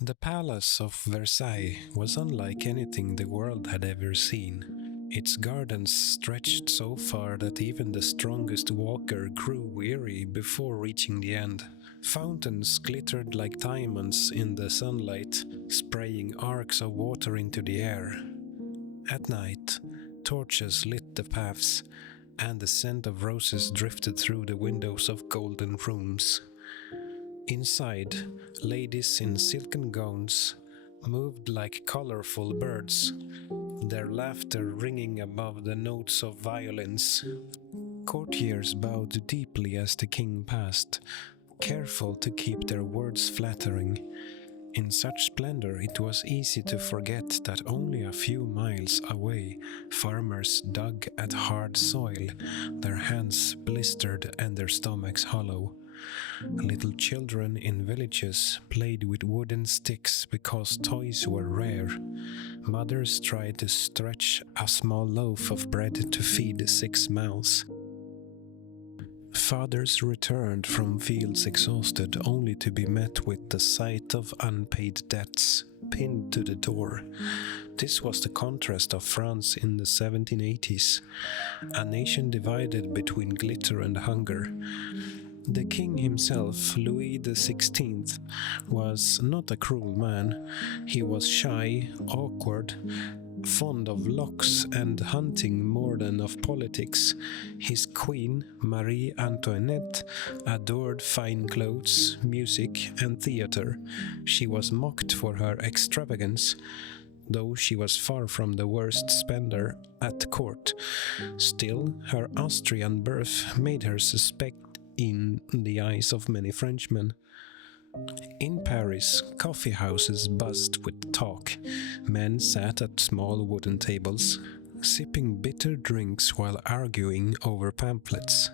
The palace of Versailles was unlike anything the world had ever seen. Its gardens stretched so far that even the strongest walker grew weary before reaching the end. Fountains glittered like diamonds in the sunlight, spraying arcs of water into the air. At night, torches lit the paths, and the scent of roses drifted through the windows of golden rooms. Inside, ladies in silken gowns moved like colorful birds, their laughter ringing above the notes of violins. Courtiers bowed deeply as the king passed, careful to keep their words flattering. In such splendor, it was easy to forget that only a few miles away, farmers dug at hard soil, their hands blistered and their stomachs hollow. Little children in villages played with wooden sticks because toys were rare. Mothers tried to stretch a small loaf of bread to feed 6 mouths. Fathers returned from fields exhausted only to be met with the sight of unpaid debts pinned to the door. This was the contrast of France in the 1780s, a nation divided between glitter and hunger. The king himself, Louis XVI, was not a cruel man. He was shy, awkward, fond of locks and hunting more than of politics. His queen, Marie Antoinette, adored fine clothes, music, and theater. She was mocked for her extravagance, though she was far from the worst spender at court. Still, her Austrian birth made her suspect in the eyes of many Frenchmen. In Paris, coffee houses buzzed with talk. Men sat at small wooden tables, sipping bitter drinks while arguing over pamphlets.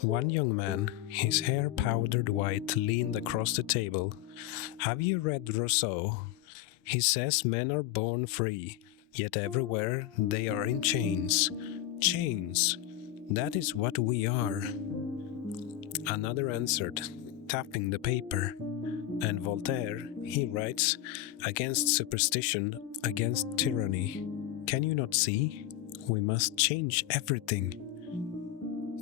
One young man, his hair powdered white, leaned across the table. "Have you read Rousseau? He says men are born free, yet everywhere they are in chains. Chains! That is what we are." Another answered, tapping the paper. "And Voltaire, he writes, against superstition, against tyranny. Can you not see? We must change everything."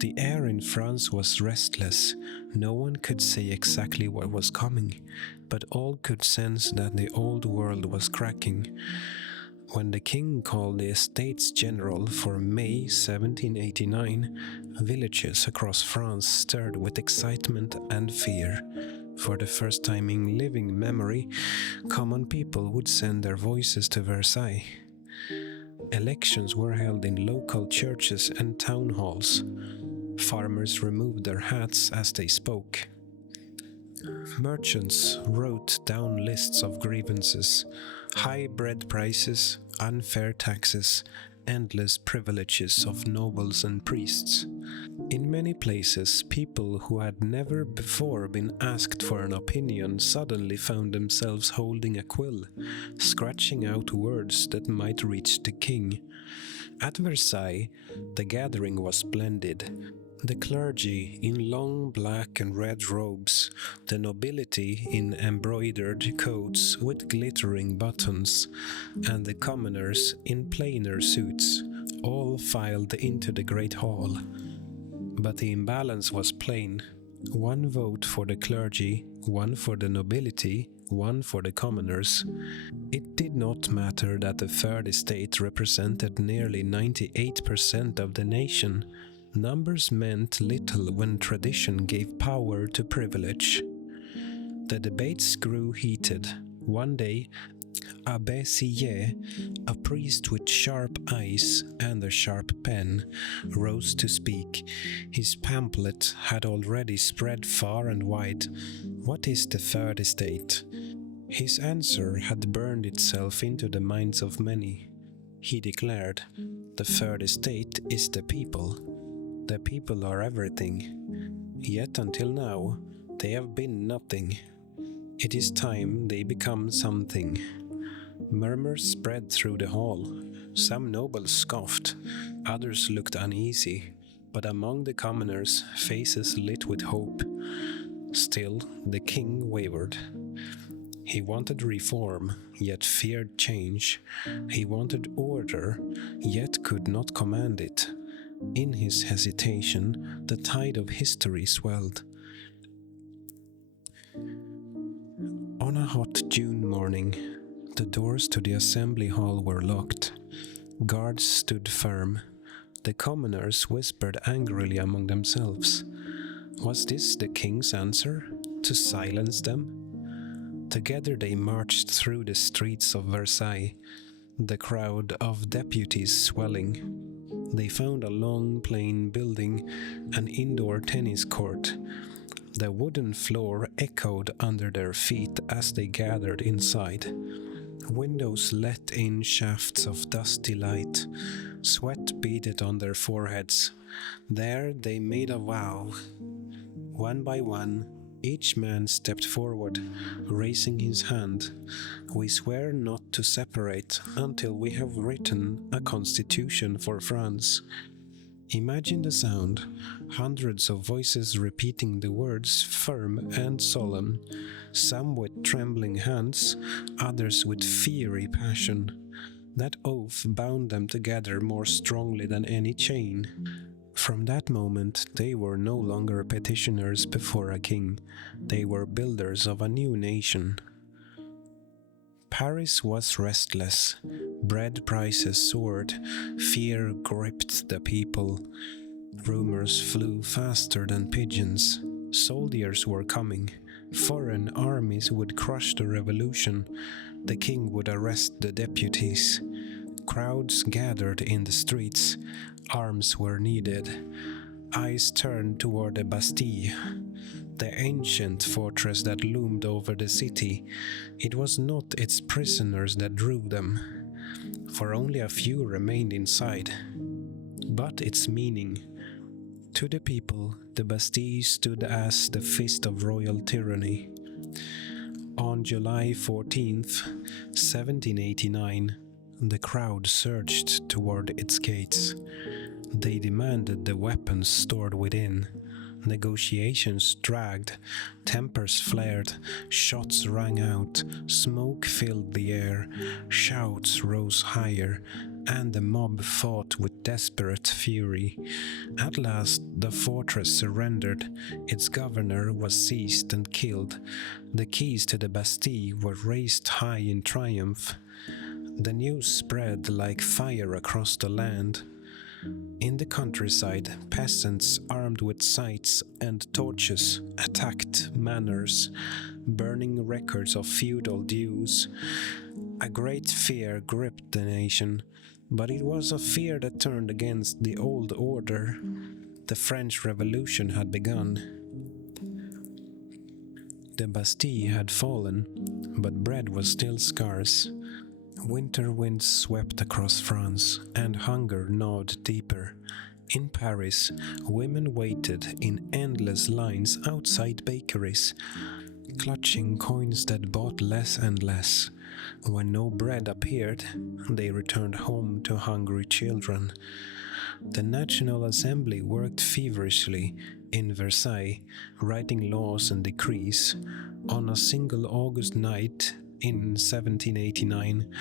The air in France was restless. No one could say exactly what was coming, but all could sense that the old world was cracking. When the king called the Estates General for May 1789, villages across France stirred with excitement and fear. For the first time in living memory, common people would send their voices to Versailles. Elections were held in local churches and town halls. Farmers removed their hats as they spoke. Merchants wrote down lists of grievances: high bread prices, unfair taxes, endless privileges of nobles and priests. In many places, people who had never before been asked for an opinion suddenly found themselves holding a quill, scratching out words that might reach the king. At Versailles, the gathering was splendid. The clergy in long black and red robes, the nobility in embroidered coats with glittering buttons, and the commoners in plainer suits, all filed into the great hall. But the imbalance was plain. One vote for the clergy, one for the nobility, one for the commoners. It did not matter that the Third Estate represented nearly 98% of the nation. Numbers meant little when tradition gave power to privilege. The debates grew heated. One day, Abbé Sillet, a priest with sharp eyes and a sharp pen, rose to speak. His pamphlet had already spread far and wide. "What is the Third Estate?" His answer had burned itself into the minds of many. He declared, "The Third Estate is the people. The people are everything. Yet until now, they have been nothing. It is time they become something." Murmurs spread through the hall. Some nobles scoffed, others looked uneasy, but among the commoners, faces lit with hope. Still, the king wavered. He wanted reform, yet feared change. He wanted order, yet could not command it. In his hesitation, the tide of history swelled. On a hot June morning, the doors to the assembly hall were locked. Guards stood firm. The commoners whispered angrily among themselves. Was this the king's answer? To silence them? Together they marched through the streets of Versailles, the crowd of deputies swelling. They found a long, plain building, an indoor tennis court. The wooden floor echoed under their feet as they gathered inside. Windows let in shafts of dusty light. Sweat beaded on their foreheads. There they made a vow. One by one, each man stepped forward, raising his hand. We swear not to separate until we have written a constitution for France. Imagine the sound, hundreds of voices repeating the words firm and solemn, some with trembling hands, others with fiery passion. That oath bound them together more strongly than any chain. From that moment, they were no longer petitioners before a king. They were builders of a new nation. Paris was restless. Bread prices soared. Fear gripped the people. Rumors flew faster than pigeons. Soldiers were coming. Foreign armies would crush the revolution. The king would arrest the deputies. Crowds gathered in the streets. Arms were needed. Eyes turned toward the Bastille, the ancient fortress that loomed over the city. It was not its prisoners that drew them, for only a few remained inside, but its meaning. To the people, the Bastille stood as the fist of royal tyranny. On July 14th, 1789, the crowd surged toward its gates. They demanded the weapons stored within. Negotiations dragged, tempers flared, shots rang out, smoke filled the air, shouts rose higher, and the mob fought with desperate fury. At last, the fortress surrendered. Its governor was seized and killed. The keys to the Bastille were raised high in triumph. The news spread like fire across the land. In the countryside, peasants armed with scythes and torches attacked manors, burning records of feudal dues. A great fear gripped the nation, but it was a fear that turned against the old order. The French Revolution had begun. The Bastille had fallen, but bread was still scarce. Winter winds swept across France, and hunger gnawed deeper. In Paris, women waited in endless lines outside bakeries, clutching coins that bought less and less. When no bread appeared, they returned home to hungry children. The National Assembly worked feverishly in Versailles, writing laws and decrees. On a single August night, in 1789,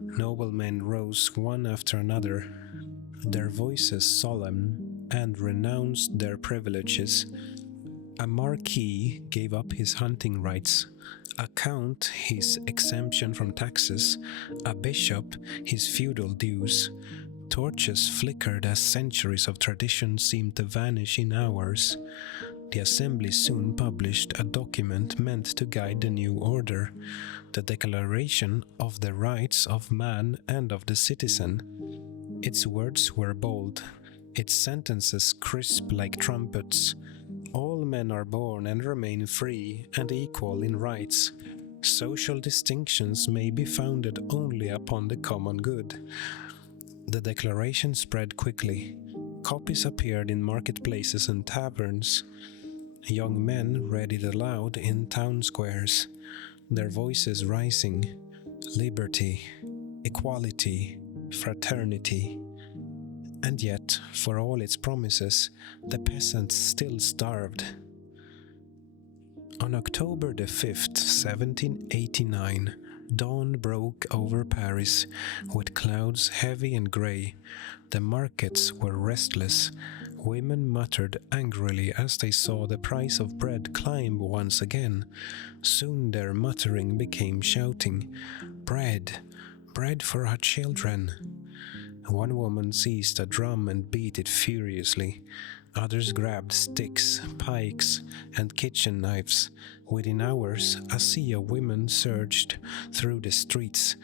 noblemen rose one after another, their voices solemn, and renounced their privileges. A marquis gave up his hunting rights, a count his exemption from taxes, a bishop his feudal dues. Torches flickered as centuries of tradition seemed to vanish in hours. The Assembly soon published a document meant to guide the new order, the Declaration of the Rights of Man and of the Citizen. Its words were bold, its sentences crisp like trumpets. All men are born and remain free and equal in rights. Social distinctions may be founded only upon the common good. The declaration spread quickly. Copies appeared in marketplaces and taverns. Young men read it aloud in town squares, their voices rising. Liberty, equality, fraternity. And yet, for all its promises, the peasants still starved. On October the 5th, 1789, dawn broke over Paris, with clouds heavy and grey. The markets were restless. Women muttered angrily as they saw the price of bread climb once again. Soon their muttering became shouting, "Bread! Bread for our children!" One woman seized a drum and beat it furiously. Others grabbed sticks, pikes, and kitchen knives. Within hours, a sea of women surged through the streets.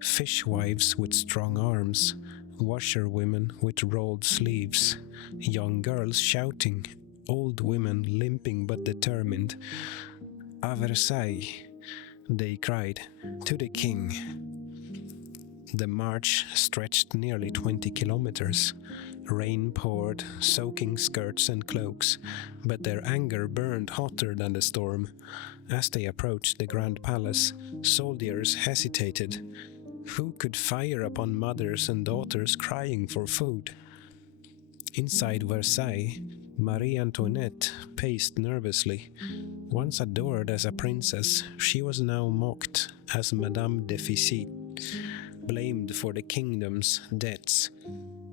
Fishwives with strong arms, washerwomen with rolled sleeves, young girls shouting, old women limping but determined. "À Versailles!" they cried, "to the king!" The march stretched nearly 20 kilometers. Rain poured, soaking skirts and cloaks, but their anger burned hotter than the storm. As they approached the Grand Palace, soldiers hesitated. Who could fire upon mothers and daughters crying for food? Inside Versailles, Marie Antoinette paced nervously. Once adored as a princess, she was now mocked as Madame Deficit, blamed for the kingdom's debts.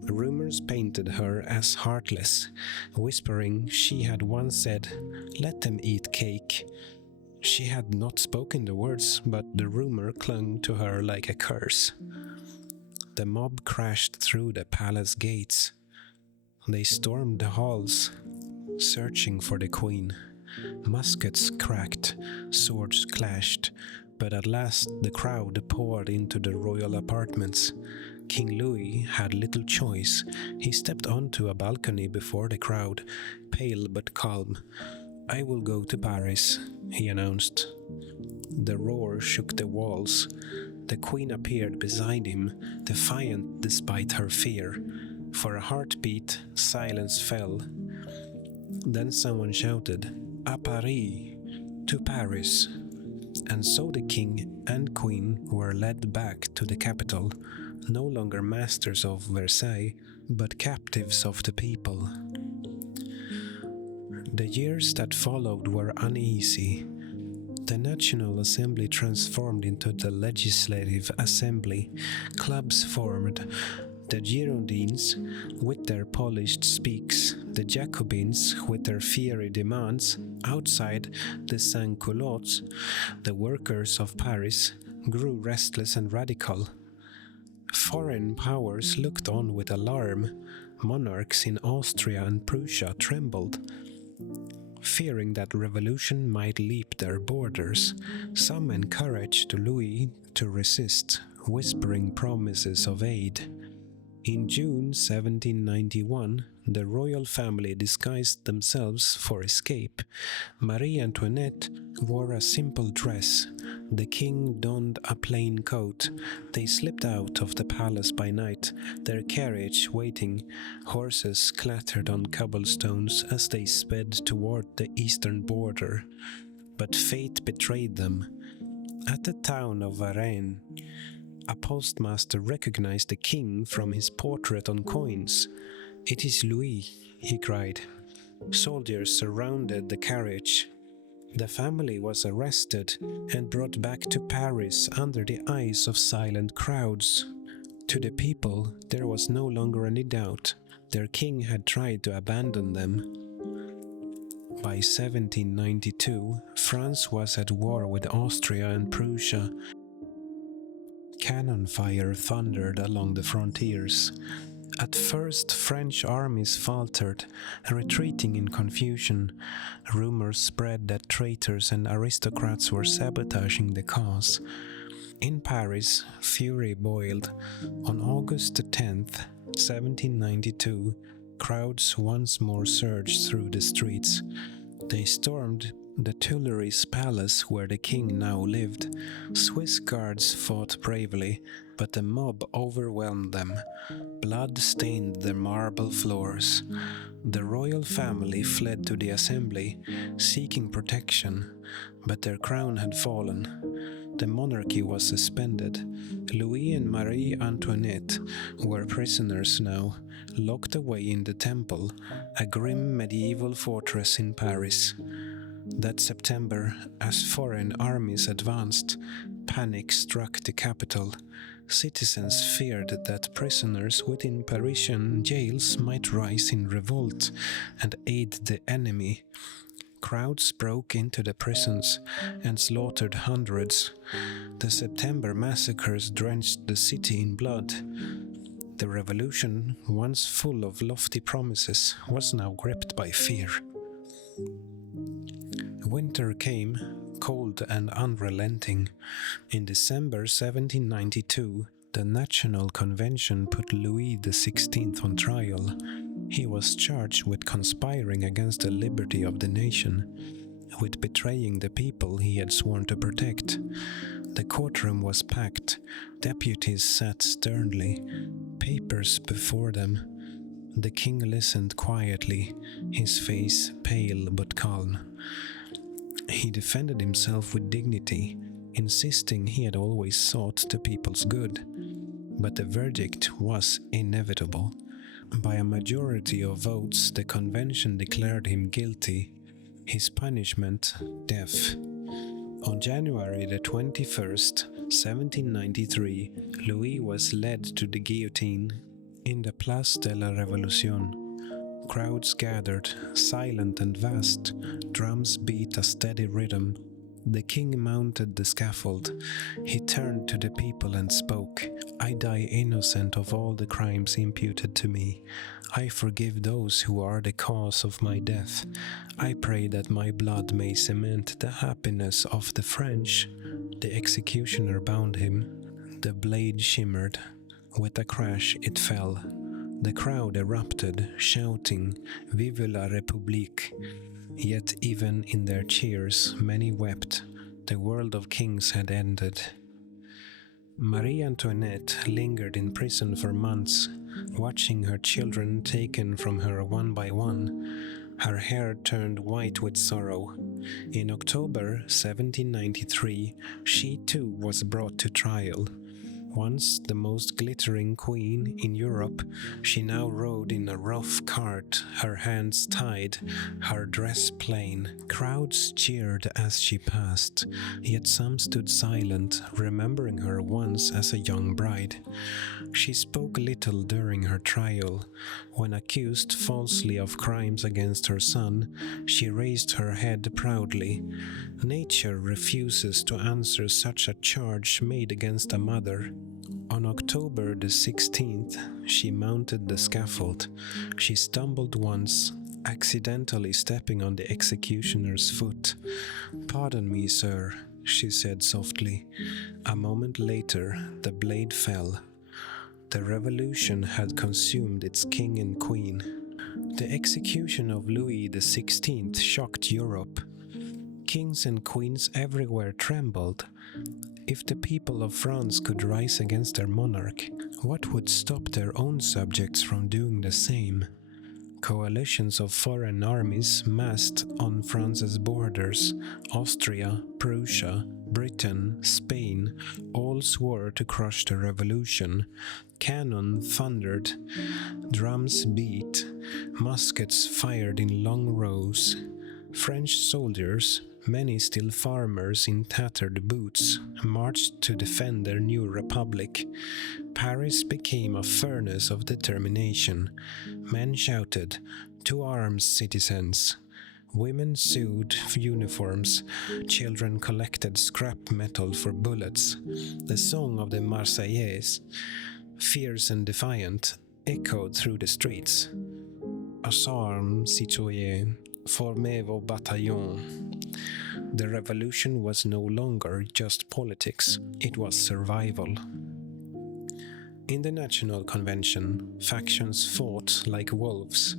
Rumors painted her as heartless, whispering she had once said, "Let them eat cake." She had not spoken the words, but the rumor clung to her like a curse. The mob crashed through the palace gates. They stormed the halls, searching for the queen. Muskets cracked, swords clashed, but at last the crowd poured into the royal apartments. King Louis had little choice. He stepped onto a balcony before the crowd, pale but calm. "I will go to Paris," he announced. The roar shook the walls. The queen appeared beside him, defiant despite her fear. For a heartbeat, silence fell. Then someone shouted, "À Paris! To Paris!" And so the king and queen were led back to the capital, no longer masters of Versailles, but captives of the people. The years that followed were uneasy. The National Assembly transformed into the Legislative Assembly. Clubs formed. The Girondins, with their polished speaks, the Jacobins, with their fiery demands, outside the sans-culottes, the workers of Paris, grew restless and radical. Foreign powers looked on with alarm. Monarchs in Austria and Prussia trembled, fearing that revolution might leap their borders. Some encouraged Louis to resist, whispering promises of aid. In June 1791, the royal family disguised themselves for escape. Marie Antoinette wore a simple dress. The king donned a plain coat. They slipped out of the palace by night, their carriage waiting. Horses clattered on cobblestones as they sped toward the eastern border. But fate betrayed them. At the town of Varennes, a postmaster recognized the king from his portrait on coins. "It is Louis," he cried. Soldiers surrounded the carriage. The family was arrested and brought back to Paris under the eyes of silent crowds. To the people, there was no longer any doubt. Their king had tried to abandon them. By 1792, France was at war with Austria and Prussia. Cannon fire thundered along the frontiers. At first, French armies faltered, retreating in confusion. Rumors spread that traitors and aristocrats were sabotaging the cause. In Paris, fury boiled. On August 10th, 1792, crowds once more surged through the streets. They stormed the Tuileries Palace where the king now lived. Swiss guards fought bravely, but the mob overwhelmed them. Blood stained the marble floors. The royal family fled to the assembly, seeking protection, but their crown had fallen. The monarchy was suspended. Louis and Marie Antoinette were prisoners now, locked away in the Temple, a grim medieval fortress in Paris. That September, as foreign armies advanced, panic struck the capital. Citizens feared that prisoners within Parisian jails might rise in revolt and aid the enemy. Crowds broke into the prisons and slaughtered hundreds. The September massacres drenched the city in blood. The revolution, once full of lofty promises, was now gripped by fear. Winter came, cold and unrelenting. In December 1792, the National Convention put Louis XVI on trial. He was charged with conspiring against the liberty of the nation, with betraying the people he had sworn to protect. The courtroom was packed. Deputies sat sternly, papers before them. The king listened quietly, his face pale but calm. He defended himself with dignity, insisting he had always sought the people's good. But the verdict was inevitable. By a majority of votes, the convention declared him guilty. His punishment, death. On January the 21st, 1793, Louis was led to the guillotine in the Place de la Révolution. Crowds gathered, silent and vast. Drums beat a steady rhythm. The king mounted the scaffold. He turned to the people and spoke. "I die innocent of all the crimes imputed to me. I forgive those who are the cause of my death. I pray that my blood may cement the happiness of the French." The executioner bound him. The blade shimmered. With a crash, it fell. The crowd erupted, shouting, "Vive la République!" Yet even in their cheers, many wept. The world of kings had ended. Marie Antoinette lingered in prison for months, watching her children taken from her one by one. Her hair turned white with sorrow. In October 1793, she too was brought to trial. Once the most glittering queen in Europe, she now rode in a rough cart, her hands tied, her dress plain. Crowds cheered as she passed, yet some stood silent, remembering her once as a young bride. She spoke little during her trial. When accused falsely of crimes against her son, she raised her head proudly. Nature refuses to answer such a charge made against a mother. On October the 16th, she mounted the scaffold. She stumbled once, accidentally stepping on the executioner's foot. "Pardon me, sir," she said softly. A moment later, the blade fell. The revolution had consumed its king and queen. The execution of Louis XVI shocked Europe. Kings and queens everywhere trembled. If the people of France could rise against their monarch, what would stop their own subjects from doing the same? Coalitions of foreign armies massed on France's borders. Austria, Prussia, Britain, Spain, all swore to crush the revolution. Cannon thundered, drums beat, muskets fired in long rows. French soldiers, many still farmers in tattered boots, marched to defend their new republic. Paris became a furnace of determination. Men shouted, "To arms, citizens!" Women sewed uniforms. Children collected scrap metal for bullets. The song of the Marseillaise, fierce and defiant, echoed through the streets. "Aux armes, citoyens, formez vos bataillons." The revolution was no longer just politics, it was survival. In the National Convention, factions fought like wolves.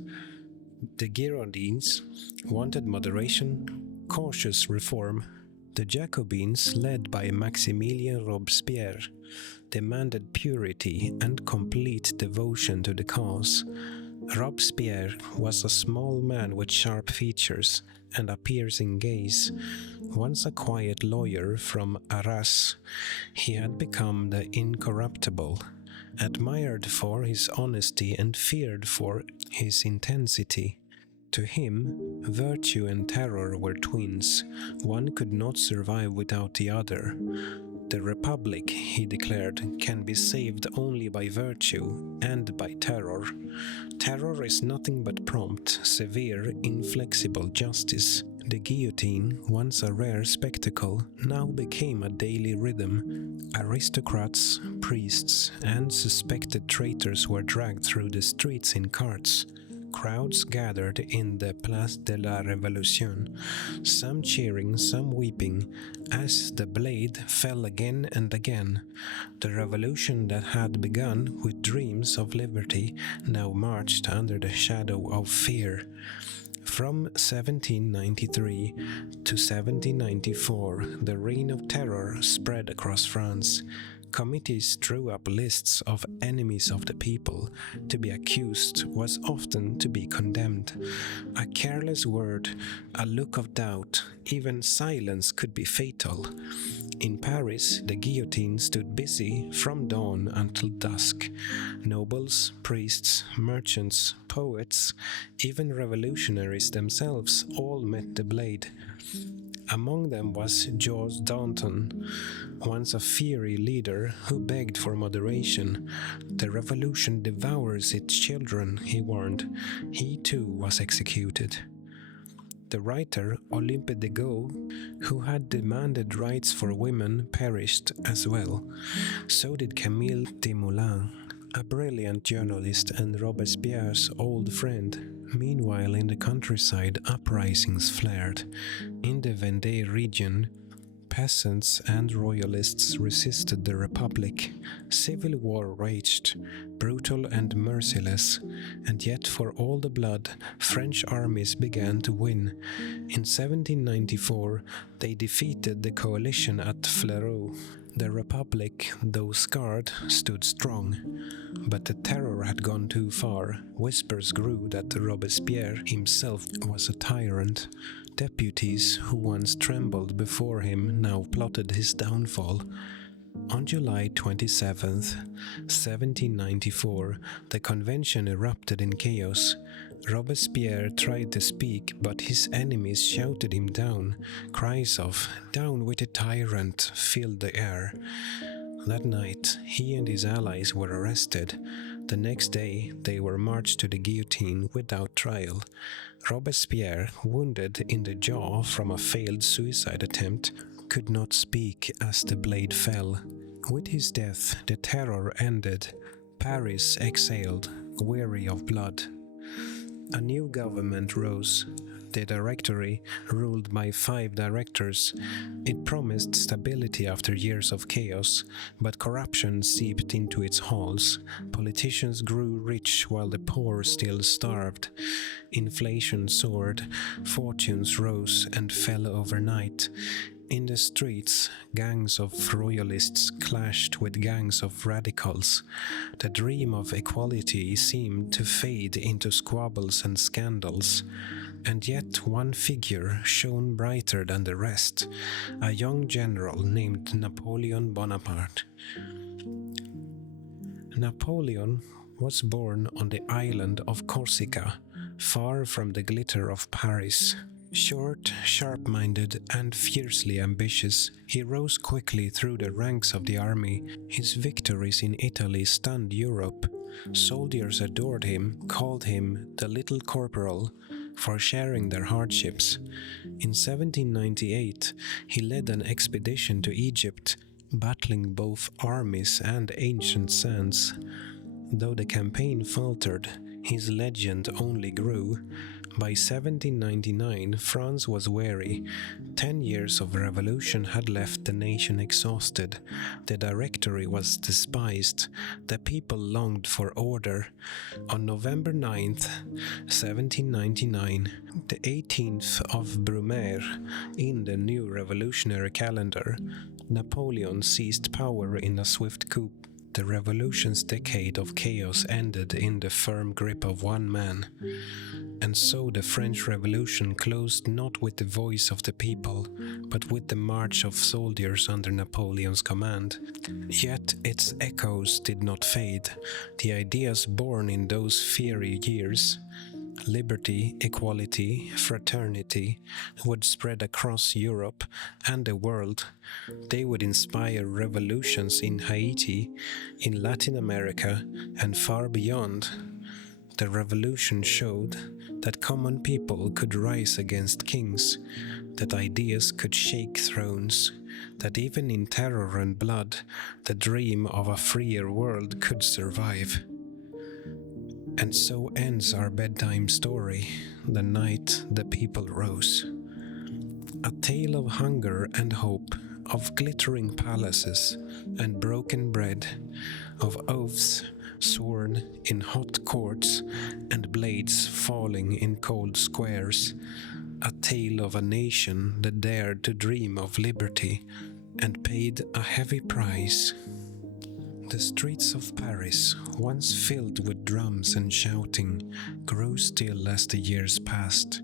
The Girondins wanted moderation, cautious reform. The Jacobins, led by Maximilien Robespierre, demanded purity and complete devotion to the cause. Robespierre was a small man with sharp features and a piercing gaze. Once a quiet lawyer from Arras, he had become the incorruptible, admired for his honesty and feared for his intensity. To him, virtue and terror were twins. One could not survive without the other. The Republic, he declared, can be saved only by virtue and by terror. Terror is nothing but prompt, severe, inflexible justice. The guillotine, once a rare spectacle, now became a daily rhythm. Aristocrats, priests, and suspected traitors were dragged through the streets in carts. Crowds gathered in the Place de la Révolution, some cheering, some weeping, as the blade fell again and again. The revolution that had begun with dreams of liberty now marched under the shadow of fear. From 1793 to 1794, the reign of terror spread across France. Committees drew up lists of enemies of the people. To be accused was often to be condemned. A careless word, a look of doubt, even silence could be fatal. In Paris, the guillotine stood busy from dawn until dusk. Nobles, priests, merchants, poets, even revolutionaries themselves all met the blade. Among them was Georges Danton, once a fiery leader who begged for moderation. The revolution devours its children, he warned. He too was executed. The writer Olympe de Gaulle, who had demanded rights for women, perished as well. So did Camille Desmoulins, a brilliant journalist and Robespierre's old friend. Meanwhile, in the countryside, uprisings flared. In the Vendée region, peasants and royalists resisted the Republic. Civil war raged, brutal and merciless, and yet for all the blood, French armies began to win. In 1794, they defeated the coalition at Fleurus. The Republic, though scarred, stood strong. But the terror had gone too far. Whispers grew that Robespierre himself was a tyrant. Deputies who once trembled before him now plotted his downfall. On July 27, 1794, the convention erupted in chaos. Robespierre tried to speak, but his enemies shouted him down. Cries of "Down with the tyrant" filled the air. That night, he and his allies were arrested. The next day, they were marched to the guillotine without trial. Robespierre, wounded in the jaw from a failed suicide attempt, could not speak as the blade fell. With his death, the terror ended. Paris exhaled, weary of blood. A new government rose. The Directory, ruled by 5 directors. It promised stability after years of chaos, but corruption seeped into its halls. Politicians grew rich while the poor still starved. Inflation soared, fortunes rose and fell overnight. In the streets, gangs of royalists clashed with gangs of radicals. The dream of equality seemed to fade into squabbles and scandals. And yet one figure shone brighter than the rest, a young general named Napoleon Bonaparte. Napoleon was born on the island of Corsica, far from the glitter of Paris. Short, sharp-minded, and fiercely ambitious, he rose quickly through the ranks of the army. His victories in Italy stunned Europe. Soldiers adored him, called him the Little Corporal, for sharing their hardships. In 1798, he led an expedition to Egypt, battling both armies and ancient sands. Though the campaign faltered, his legend only grew. By 1799, France was weary. 10 years of revolution had left the nation exhausted. The Directory was despised. The people longed for order. On November 9th, 1799, the 18th of Brumaire, in the new revolutionary calendar, Napoleon seized power in a swift coup. The revolution's decade of chaos ended in the firm grip of one man. And so the French Revolution closed not with the voice of the people, but with the march of soldiers under Napoleon's command. Yet its echoes did not fade. The ideas born in those fiery years, Liberty, equality, fraternity would spread across Europe and the world. They would inspire revolutions in Haiti, in Latin America, and far beyond. The revolution showed that common people could rise against kings, that ideas could shake thrones, that even in terror and blood, the dream of a freer world could survive. And so ends our bedtime story, the night the people rose. A tale of hunger and hope, of glittering palaces and broken bread, of oaths sworn in hot courts and blades falling in cold squares. A tale of a nation that dared to dream of liberty and paid a heavy price. The streets of Paris, once filled with drums and shouting, grew still as the years passed.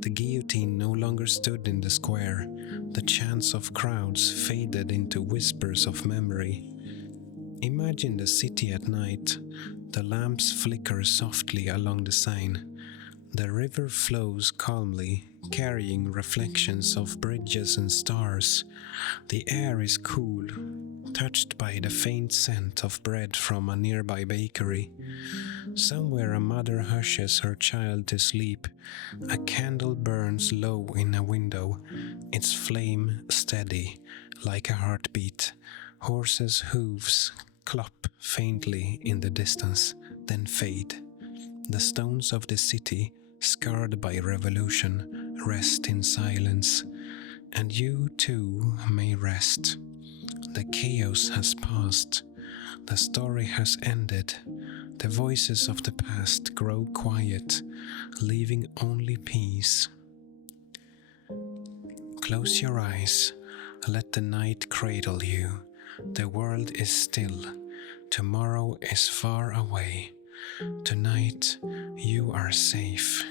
The guillotine no longer stood in the square. The chants of crowds faded into whispers of memory. Imagine the city at night. The lamps flicker softly along the Seine. The river flows calmly, carrying reflections of bridges and stars. The air is cool, touched by the faint scent of bread from a nearby bakery. Somewhere a mother hushes her child to sleep. A candle burns low in a window, its flame steady, like a heartbeat. Horses' hooves clop faintly in the distance, then fade. The stones of the city, scarred by revolution, rest in silence, and you too may rest. The chaos has passed, the story has ended, the voices of the past grow quiet, leaving only peace. Close your eyes, let the night cradle you. The world is still, tomorrow is far away. Tonight you are safe.